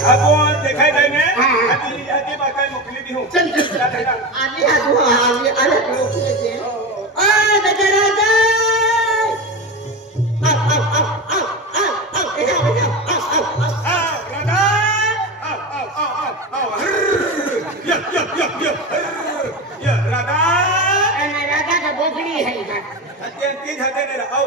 अब देखाय जाय ने आधी आधी बाकाय मोकली दी हूं चल चल आधी आधी अरे मोकले दे ओए बेटा राजा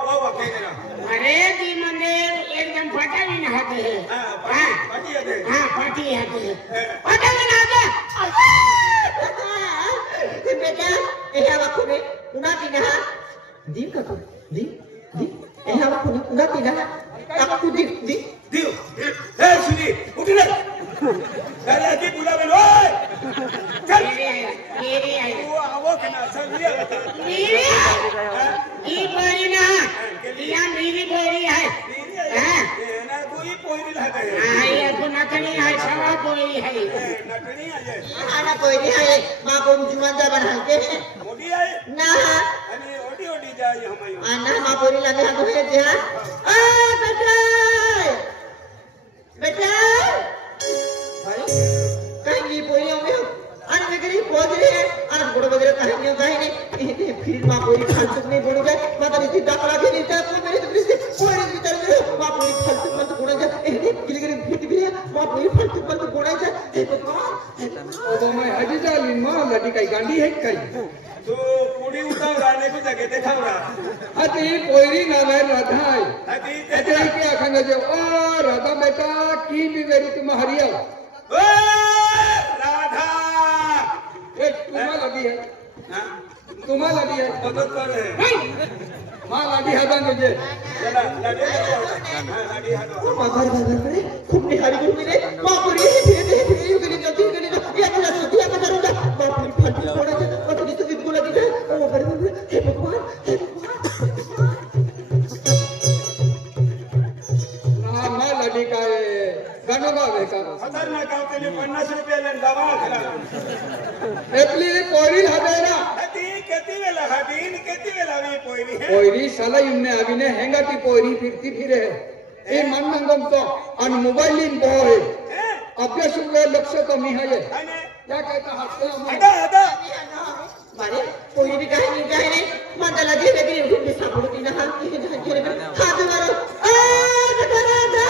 अरे ती मंदिर एकदम फटावी ना हाते है हां पार्टी है फटावी ना हाते ते बेटा ए हवा कोने उना ती ना दी का को दी ए हवा कोने उना ती ना aku दी ए सुनी उठ ले अरे आके बुलावे ओए चल मेरी आई वो आवो कना चल मेरी ई बोरी ना या मेरी बोरी है हां ना कोई पोरी लागे हां ये को नटनी है सवा बोरी है नटनी है आना बोरी है मां को जुवान जा बना के मोटी है ना अनि ओडी ओडी जाय हमायो आना मां बोरी लगे हां तो है जा आ बेटा बेटा भाई कहीं बोरी हो गया आज नगरी पहुंच रही है आज बड़े वगैरह कहीं नहीं फिर मां पूरी फालतू नहीं बोल गए माता जी डाकला के नहीं था कोई मेरी तो से पूरी भीतर में मां पूरी फालतू मत बोला जा ए किलगिरी फिट भी है मां पूरी फालतू मत बोला जा ए भगवान ओ मैं हजी जाली मां लड़ी कई गांडी है कई तो पूरी उठाओ राने को जगह दिखाओ रा हती पोरी ना मैं राधा है हती ते क्या खंगे जो ओ राधा बेटा की भी मेरी तुम हरिया ओ राधा एक तुम्हां लगी है हां तुम्हां लगी है मदद कर रहे मां लगी है बन मुझे चला लगे हां लगे हां मां घर करे खूब निहारी को मिले मां पूरी धीरे धीरे गली जाती या तो सुतिया का करूंगा मां पूरी फालतू बोला जा तो तो इसको लगी जाए ओ करे हे भगवान ना मां लड़ी का गानो गावे का खतरनाक आवते 50 रुपया लेन दवा खरा एपली पोरी हदेरा हती किती वेला हदीन किती वेला वी पोरी है पोरी साला इनने अभी ने हैंगा की पोरी फिरती फिरे ए मन मंगम तो अन मोबाइल इन बोए अभ्यास में लक्ष्य कमी है ये क्या कहता हटता हदा मारे कोई भी कहीं नहीं माता लगी लेकिन उठ के साबुती ना हाथ मारो ए बेटा राजा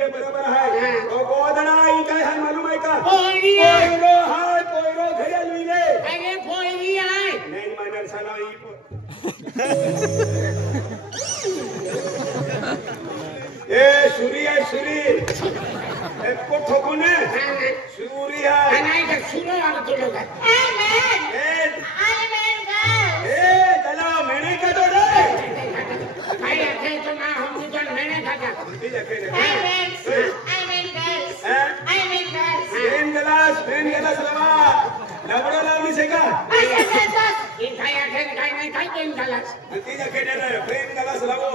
बरोबर आहे. मालूम आहे का? पोयरो हाय पोयरो घरी आली रे. माईप ए सुरी आहे सुरी एको ठोकूने सुरी आहे नाही का सुरू आलं तुला का ए चला मैंने का तो रे काय आहे तो ना हम तुझ्या मैंने खाका ठीक है पेन गलास लवा लबडो लावली से का इन काय आहे काय नाही काय पेन गलास ठीक है पेन गलास लावो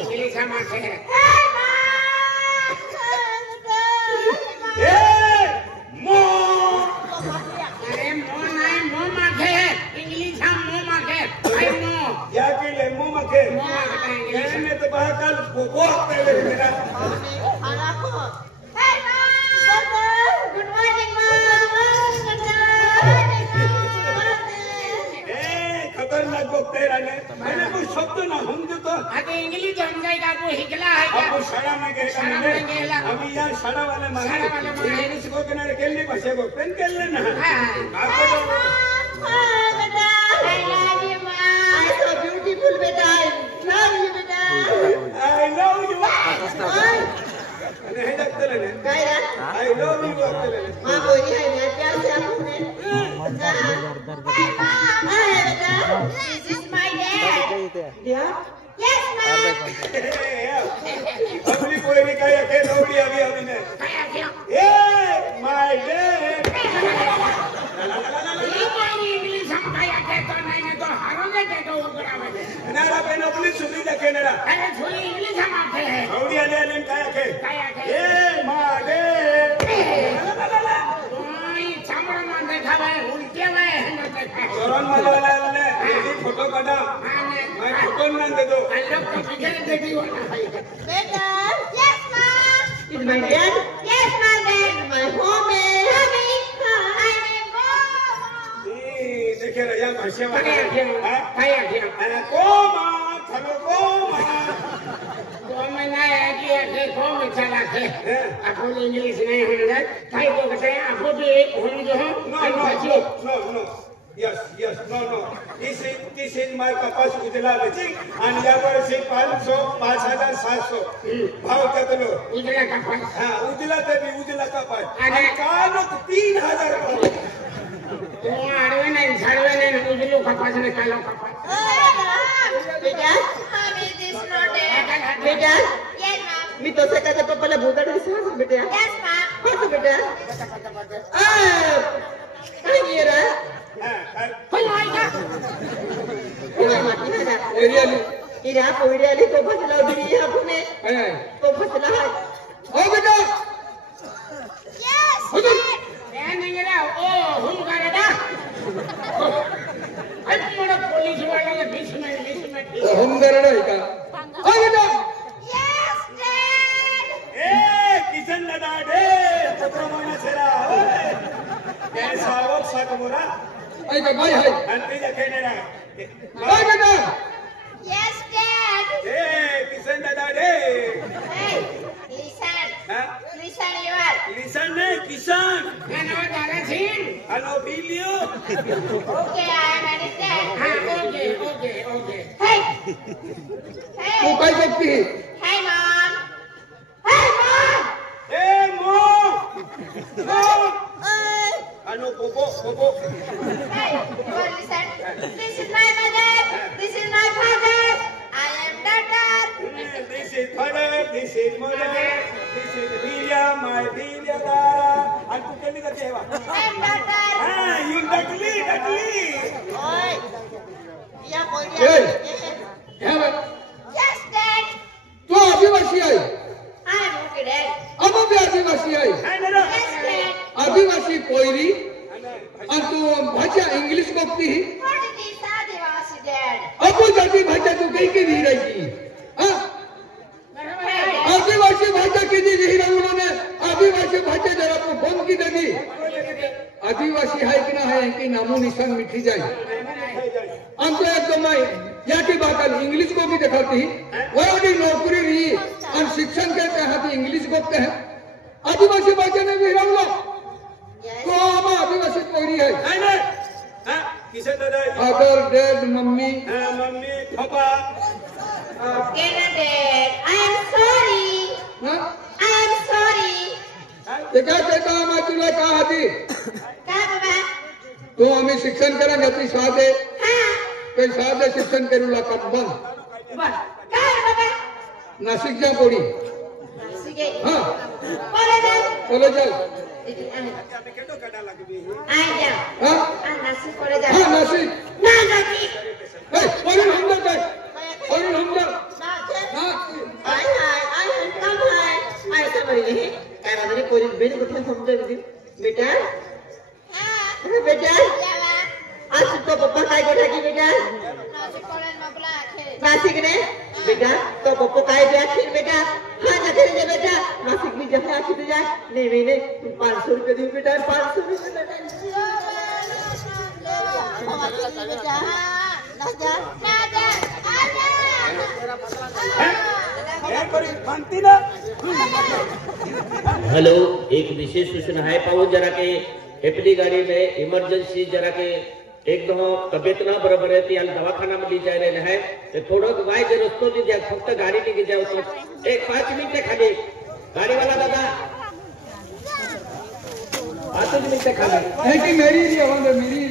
इंग्लिश माथे ए मो अरे मो नाही मो माथे इंग्लिश मो माथे काय मो या के ले मो मके मो माथे इंग्लिश मैं तो बाहर कल को पहले मेरा खतरनाक बघते राणे मैंने कोई शब्द ना समझो तो आता इंग्लिश समजाय का तू हिकला आहे का आपको शाळा में गेला अभी यहाँ शाळा वाले मारे इंग्लिश को किनारे केले भाषा को पेन केले ना आपको ब्यूटीफुल बेटा आई लव यू नहीं लगते लेने काय रे आई लव यू लगते लेने मां बोली है मैं प्यार से आपको ने This is my dad. क्या Yes, ma'am. अपनी कोई नहीं कहा के लौड़ी अभी हमने ए माय डैड इंग्लिश समजाय आहे तो नाही तो हरवले ते तो उघडावे नारा पेन अपनी सुनी लखे नारा अरे थोडी इंग्लिश माथे है लौड़ी आले आले काय के काय आहे ए माय डैड ओय चामडा मांडे खावे उलटे वे चरण वाला ने ये फोटो काढा मैं फोटो ना दे दो लोग तो बिगड़ देती हो Beta. Yes, ma'am. Is my dad Yes, my dad. My home Mommy, I'm in Goa. ये देखे रहा भाषा वाला काय आहे कोमा थलो कोमा दो महीना है कि ऐसे को चला के आपको इंग्लिश नहीं होगा काय को कहते हैं आपको भी हम जो है no yes no this is my papa's उजला बेची आणि यावर से 500 5700 भाव कतलो उजला का पास हां उजला ते भी उजला का पास आणि कानो 3000 तो आडवे नाही झाडवे नाही उजलो का पास ने कालो का पास बेटा Mommy, this not dad. बेटा Yes, ma'am. मी तो से का पप्पाला भूताडे सांग बेटा Yes, ma'am. बस बेटा काय ये रे कोई आएगा कोई माटी है ना एरियाली इरा कोई आली तो फसला उधरी है अपने है तो फसला है ओ बेटा Yes, हुजूर मैं नहीं रहा ओ हम करेगा अब मोड़ा पुलिस वाला ने बीच में हम गरडा है का ओ बेटा yes, dad. ए किशन दादा दे पत्रमाना छेरा कैसा वो साकमुरा आई का भाई है अंती जकेनेरा ओ बेटा Yes, dad. ए किशन दादा दे Hey, listen. हां Listen, you are. किशन ने किशन मैं ना दादा सिंह हेलो बिलियो Okay, I understand. हां ओके Hey. तू Hey. काय करती है Hey, mom. Hey, mom. ए मो hello Poopó Hey, you are listen. This is my mother. This is my father. I am daughter. This is father, this is mother, this is Bilia, my Bilia Dara. And tu kelli ka tewa. I am daughter. Ah, you dakli. ओए या कोई ए नहीं है बे Yes, dad. तू आदिवासी है I am okay, dad. अब भी आदिवासी है Hai nero. Yes, dad. आदिवासी पोयरी और तू भाषा इंग्लिश बकती है What is this Adivasi, dad? अब जाती भाषा तू कहीं की नहीं रही हाँ Hey, आदिवासी भाषा की नहीं रही उन्होंने आदिवासी भाषा जरा को बंद की देगी आदिवासी है कि ना है कि नामो निशान मिटी जाए अंत तो मैं या की बात इंग्लिश को भी दिखाती वह नौकरी रही और शिक्षण कहते हैं इंग्लिश बोलते हैं आदिवासी भाषा में भी रहो तो आदिवासी कोई है Hai ne. किसे दादा father dad mummy mummy papa Okay, Dad. I am sorry. हाँ? I am sorry. ते काय कहता मैं तुला का आधी काय बाबा? तू आम्ही शिक्षण करांगा ती साधे हा. ते साधे शिक्षण करू लागतात बंद बर. काय बाबा? नाशिकच्या पोरी sige. हा बोला ना. बोले चल आया. हा नाशिक कडे जा. हा नाशिक ना जाती. हे वरून हमला काय वरून हमला नाशिक. हा आय कम हाय आय समजले काय माझे पोरी बेन कुठे समजते बेटा हा. बेटा यावा. आज तो पप्पा काय गोठा की बेटा नाशिक कडे नकला आखे. नासिक ने बेटा तो पप्पा काय जो आखिर बेटा हाँ ना करे बेटा नासिक में जहाँ आखिर जाए नहीं मैंने 500 रुपए दी बेटा 500 रुपए बेटा हेलो एक विशेष सूचना है पाहू जरा के एपली गाड़ी में इमर्जन्सी जरा के एकदम तब्येत ना बरोबर आहे ती आणि दवाखान्यामध्ये जायला आहे ते थोडं वाय जे रस्तो नी द्या फक्त गाडी निघे जाऊ तो एक 5 मिनिटे खाली गाडीवाला दादा 5 मिनिटे खाली है कि मेरी ही आवाज है मेरी